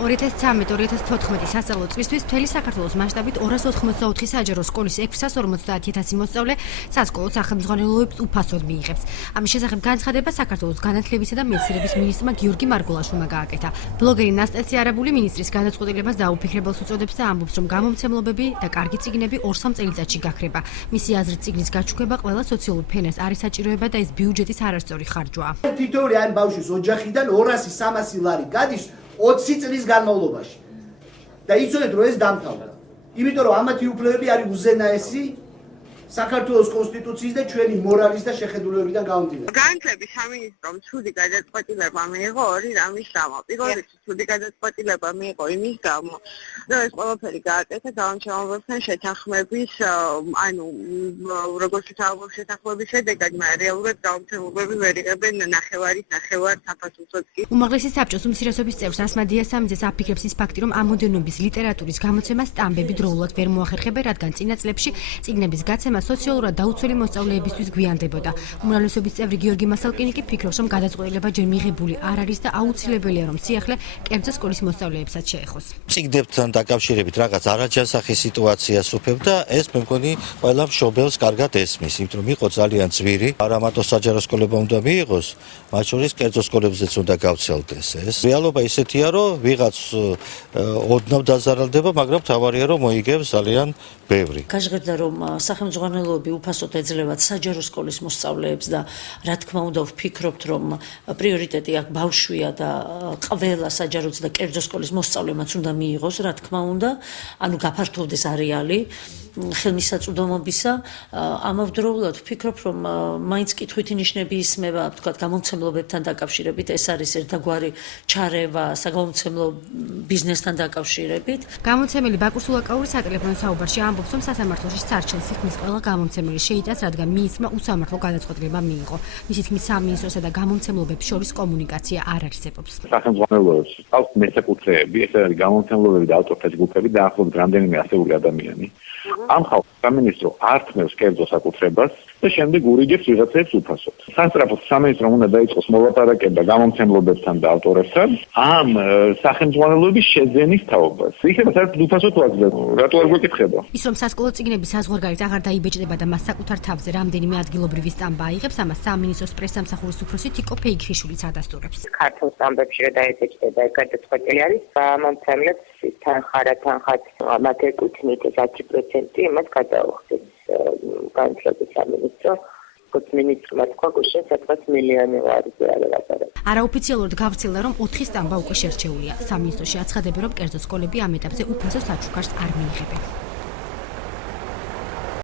2013-2014 სასწავლო წლისთვის მთელი საქართველოს მასშტაბით 284 საჯარო სკოლის 650,000 მოსწავლე სასკოლო სახელმძღვანელოებს უფასოდ მიიღებს. ამის შესახებ განცხადება საქართველოს განათლებისა და მეცნიერების მინისტრმა გიორგი მარგულაშვილმა გააკეთა. ბლოგერი ნასტასია არაბული მინისტრის განაცხადებას დაუფიქრებელს უწოდებს და ამბობს, რომ გამომცემლობები და კარგი წიგნები 2-3 წელიწადში გაქრება. მისი აზრით, წიგნის გაჩუქება ყველა სოციალურ ფენას არის საჭიროება და ეს ბიუჯეტის არასწორი ხარჯვაა. თითოეული ან ბავშვის ოჯახიდან 200-300 ლარი გადის 20 წლის განმავლობაში. და იცოდეთ, რომ ეს დამთავრდა. იმიტომ რომ ამათი უფლებები არის უზენაესი საქართველოს კონსტიტუციის და ჩვენი მორალის და შეხედულებებიდან გამომდინარე. განათლების სამინისტრომ ცუდი გადაწყვეტილება მიიღო ორი რამის გამო. პირველ რიგში ცუდი გადაწყვეტილება მიიღო იმის გამო, რომ ეს ყველაფერი გააკეთა გამომცემლებებთან შეთანხმების, როგორც შეთანხმების შედეგად, რეალურად გამომცემლობები ვერ იღებენ ნახევარ საფასურსაც კი. უმაღლესი საბჭოს უმცირესობის წევრს ასმადია სამიძეს აფიქრებს ის ფაქტი, რომ ამოდენობის ლიტერატურის გამოცემა სტამბები დროულად ვერ მოახერხებენ, რადგან წინა წლებში წიგნების გაცემა სოციალურად დაუცველი მოსწავლეებისთვის გვიანდებოდა. უმრავლესობის წევრი გიორგი მასალკინი კი ფიქრობს, რომ გადაწყვეტილება ჯერ მიღებული არ არის და აუცილებელია, რომ სიახლე კერძო სკოლის მოსწავლეებსაც შეეხოს. წიგნებთან დაკავშირებით რაღაც არაჯანსაღი სიტუაციას უფებ და ეს მე მგონი ყველა მშობელს კარგად ესმის, იმიტომ რომ იყო ძალიან ძვირი, არა მარტო საჯარო სკოლებმა უნდა მიიღოს, მათ შორის კერძო სკოლებზეც უნდა გავცელდეს ეს. რეალობა ისეთია, რომ ვიღაც ოდნავ დაზარალდება, მაგრამ თავარია რომ მოიგებს ძალიან ბევრი. გაჟღერდა რომ სახელმძღვანელოები უფასოდ ეძლევათ საჯარო სკოლის მოსწავლეებს და რა თქმა უნდა ვფიქრობთ რომ პრიორიტეტი აქ ბავშვია და ყველა საჯაროც და კერძო სკოლის მოსწავლემაც უნდა მიიღოს, რა თქმა უნდა, ანუ გაფართოვდეს არეალი ხელმისაწვდომობისა. ამავდროულად ვფიქრობ რომ მაინც კითხვითი ნიშნები ისმევა, თქვათ გამომცემლობებთან დაკავშირებით, ეს არის ერთგვარი ჩარევა საგამომცემლო ბიზნესთან დაკავშირებით. გამომცემელი ბაკურ სულაკაური სატელეფონო საუბარში ამბობს, რომ სასამართლოში სარჩელ სიხმის ყველა გამომცემელი შეიტანს, რადგან მისმა უსამართლო გადაწყვეტილება მიიღო. მისი თქმით, სამინისტროსა და გამომცემლობებს შორის კომუნიკაცია არ არსებობს. სახელმძღვანელოებს ყავს მესაკუთრეები, ეს არის გამომცემლობები და ავტორთა ჯგუფები და ახლობით რამდენიმე ასეული ადამიანი. ამ ხალხს სამინისტრო ართმევს კერძო საკუთრებას და შემდეგ ურიგებს ვიღაცებს უფასოდ. სასწრაფოდ სამინისტრომ უნდა დაიწყოს მოლაპარაკება გამომცემლობებთან და ავტორებთან ამ სახელმძღვანელოების შეძენის თაობას. იქნება საერთოდ უფასოდ ვაძლევ. რატო არ გვეკითხება? ის რომ სასკოლო წიგნები საზღვარგარეთ აღარ დაიბეჭდება და მას საკუთარ თავზე რამდენიმე ადგილობრივი სტამბა აიღებს, ამას სამინისტროს პრესსამსახურის უფროსი თიკო ფეიქრიშვილიც ადასტურებს. ქართულ სტამბებში რა დაიბეჭდება, ეს გადაწყვეტილი არის. გამომცემლებს თანხად მათ ეკუთვნით 10% იმას გადაუხდით განათლების სამინისტრო. მინისტრმა თქვა, გუშინ 700 მილიონი ლარი გადააყარა. არაოფიციალურად გავრცელდა, რომ 4 სტამბა უკვე შერჩეულია. სამინისტროში აცხადებენ, რომ კერძო სკოლები ამ ეტაპზე უფასო საჩუქარს არ მიიღებენ.